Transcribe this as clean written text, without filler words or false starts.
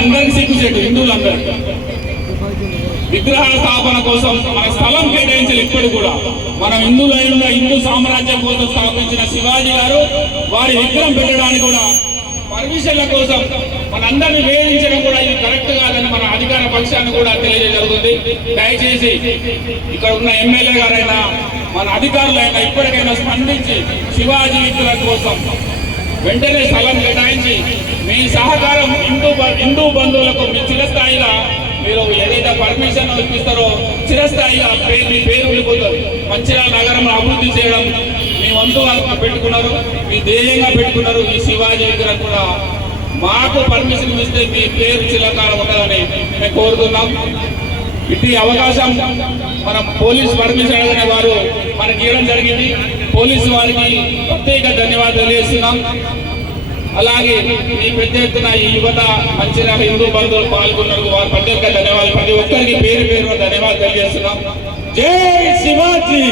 అందరికి సిగ్గుచేటు హిందువులందరూ విగ్రహ స్థాపన కోసం మన స్థలం కేటాయించాలి. ఇప్పుడు కూడా మనం హిందువులైన హిందూ సామ్రాజ్యం కోసం స్థాపించిన శివాజీ గారు వారి విగ్రహం పెట్టడానికి కూడా పర్మిషన్ల కోసం మనందరినీ వేధించడం కూడా ఇది కరెక్ట్ కాదని మన అధికార పక్షాన్ని కూడా తెలియజేయగలుగుతుంది. దయచేసి ఇక్కడ ఉన్న ఎమ్మెల్యే గారైనా మన అధికారులైనా ఇప్పటికైనా స్పందించి శివాజీ విగ్రహం కోసం వెంటనే స్థలం కేటాయించి మీ సహకారం హిందూ బంధువులకు మీ చిరస్థాయిగా మీరు ఏదైతే పర్మిషన్ ఇప్పిస్తారో చిరస్థాయిగా మీ పేరు ఉండిపోతుంది. మంచిర్యాల నగరం అభివృద్ధి చేయడం మీ వంతుగా పెట్టుకున్నారు, మీ ధ్యేయంగా పెట్టుకున్నారు. ఈ శివాజీ విగ్రహం కూడా మాకు పర్మిషన్ ఇస్తే మీ పేరు చిరకాలం ఉండాలని మేము కోరుతున్నాం. ఇటు అవకాశం మన పోలీస్ పర్మిషన్ అడిగిన వారు మనకి ఇవ్వడం జరిగింది. పోలీసు వారికి ప్రత్యేక ధన్యవాదాలు తెలియజేస్తున్నాం. అలాగే ఈ పెద్ద ఎత్తున ఈ యువత మంచిర్యాల హిందూ బంధువులు పాల్గొన్నారు. వారి ప్రత్యేక ధన్యవాదాలు. ప్రతి ఒక్కరికి పేరు పేరు ధన్యవాదాలు తెలియజేస్తున్నాం. జై శివాజీ.